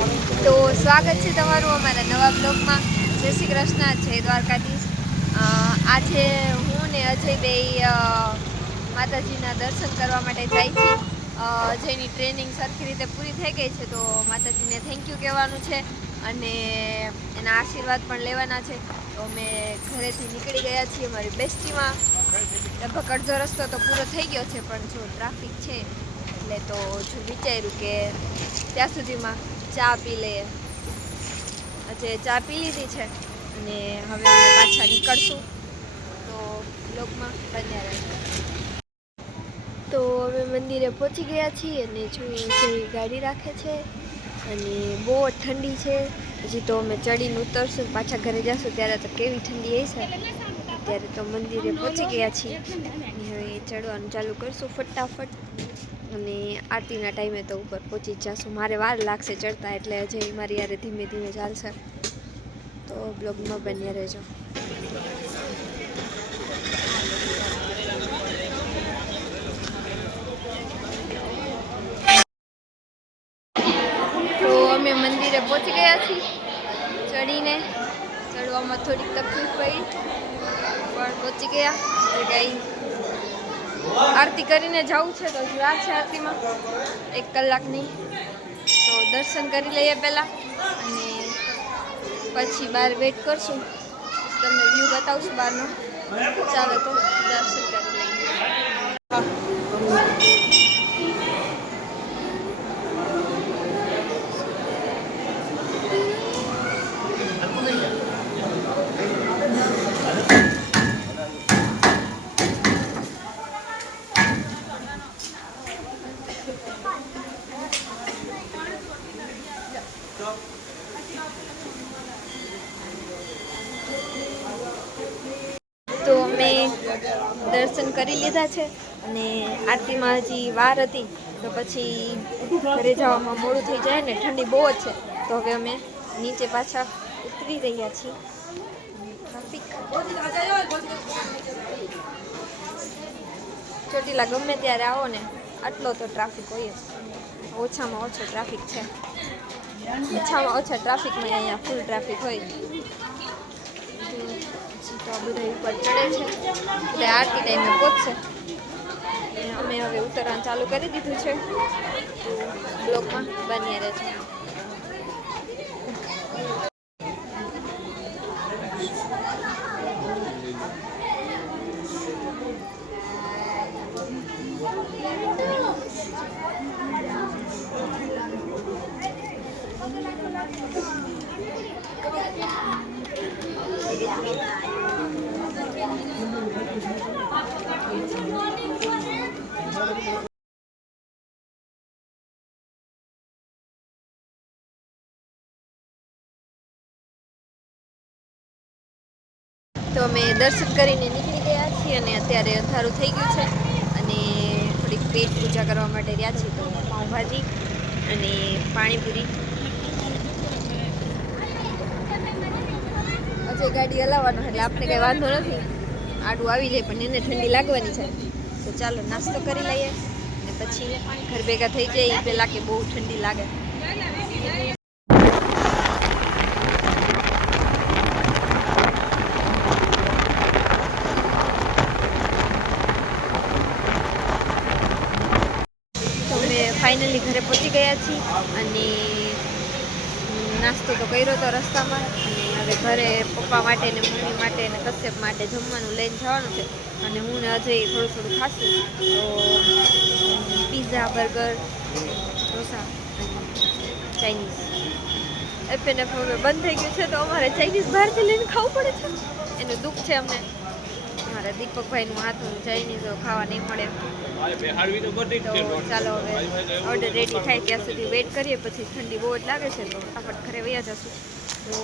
તો સ્વાગત છે તમારું અમારા નવા બ્લોગમાં. જય શ્રી કૃષ્ણ, જય દ્વારકાધીશ. આજે હું ને અજયભાઈ માતાજીના દર્શન કરવા માટે જાય છીએ. જેની ટ્રેનિંગ સરખી રીતે પૂરી થઈ ગઈ છે, તો માતાજીને થેન્ક યુ કહેવાનું છે અને એના આશીર્વાદ પણ લેવાના છે. તો અમે ઘરેથી નીકળી ગયા છીએ મારી બેસ્ટીમાં. લગભગ અડધો રસ્તો તો પૂરો થઈ ગયો છે, પણ જો ટ્રાફિક છે એટલે તો જો વિચાર્યું કે ત્યાં સુધીમાં ચા પી લઈએ. આજે ચા પી લીધી છે અને હવે અમે પાછા નીકળશું. તો બ્લોગમાં બન્યા રહેજો. તો અમે મંદિરે પહોંચી ગયા છીએ અને જોઈએ જે ગાડી રાખે છે અને બહુ જ ઠંડી છે. હજી તો અમે ચડીને ઉતરશું, પાછા ઘરે જશું ત્યારે તો કેવી ઠંડી હશે. અત્યારે તો મંદિરે પહોંચી ગયા છીએ અને હવે ચડવાનું ચાલુ કરીશું ફટાફટ. અને આરતીના ટાઈમે તો ઉપર પહોંચી જ જશું. મારે વાર લાગશે ચડતા, એટલે હજી મારી યારે ધીમે ધીમે ચાલશે. તો બ્લોગમાં બન્યા રહેજો. તો અમે મંદિરે પહોંચી ગયા છીએ. ચડવામાં થોડીક તકલીફ પડી, પણ પહોંચી ગયા. કંઈ આરતી કરીને જવું છે તો વાર છે આરતીમાં 1 કલાકની. તો દર્શન કરી લઈએ પહેલાં અને પછી બહાર વેઇટ કરશું. તમને વ્યૂ બતાવશું બહારનો. ચાલો તો દર્શન કરી લઈએ. તો અમે દર્શન કરી લીધા છે અને આરતીમાં હજી વાર હતી, તો પછી ઘરે જવામાં મોડું થઈ જાય ને, ઠંડી બહુ જ છે. તો હવે અમે નીચે પાછા ઉતરી રહ્યા છીએ. ટ્રાફિક ચોટીલા ગમે ત્યારે આવો ને, આટલો તો ટ્રાફિક હોય જ. ઓછામાં ઓછો ટ્રાફિક છે. ઓછામાં ઓછા ટ્રાફિકમાં અહીંયા ફૂલ ટ્રાફિક હોય. તો આ બધા ઉપર ચડે છે એટલે આરતી ટાઈમે પહોંચશે. અમે હવે ઉતરવાનું ચાલુ કરી દીધું છે. બ્લોગમાં બન્યા રહે છે. તો અમે દર્શન કરીને નીકળી ગયા છીએ અને અત્યારે અંધારું થઈ ગયું છે અને થોડીક પેટ પૂજા કરવા માટે રહ્યા છીએ. તો પાઉંભાજી અને પાણીપુરી. આજે ગાડી હલાવવાનો એટલે આપણે કંઈ વાંધો નથી, આડું આવી જાય, પણ એને ઠંડી લાગવાની છે. તો ચાલો નાસ્તો કરી લઈએ અને પછી ઘર ભેગા થઈ જાય એ પહેલાં કે બહુ ઠંડી લાગે. ફાઇનલી ઘરે પહોંચી ગયા છીએ અને નાસ્તો તો કર્યો હતો રસ્તામાં. અને હવે ઘરે પપ્પા માટે ને મમ્મી માટે ને કશ્યપ માટે જમવાનું લઈને જવાનું છે. અને હું ને અજય થોડું થોડું ખાશું. તો પીઝા, બર્ગર, ઢોસા અને ચાઇનીઝ. એફએનએફ હવે બંધ થઈ ગયું છે, તો અમારે ચાઇનીઝ બહારથી લઈને ખાવું પડે છે. એનું દુઃખ છે અમને. મારા દીપકભાઈનું હાથનું ચાઇનીઝ ખાવા નહીં મળે. તો ચાલો હવે ઓર્ડર રેડી થાય ત્યાં સુધી વેઇટ કરીએ. પછી ઠંડી બહુ જ લાગે છે, તો ફટાફટ ઘરે વયા જશું. તો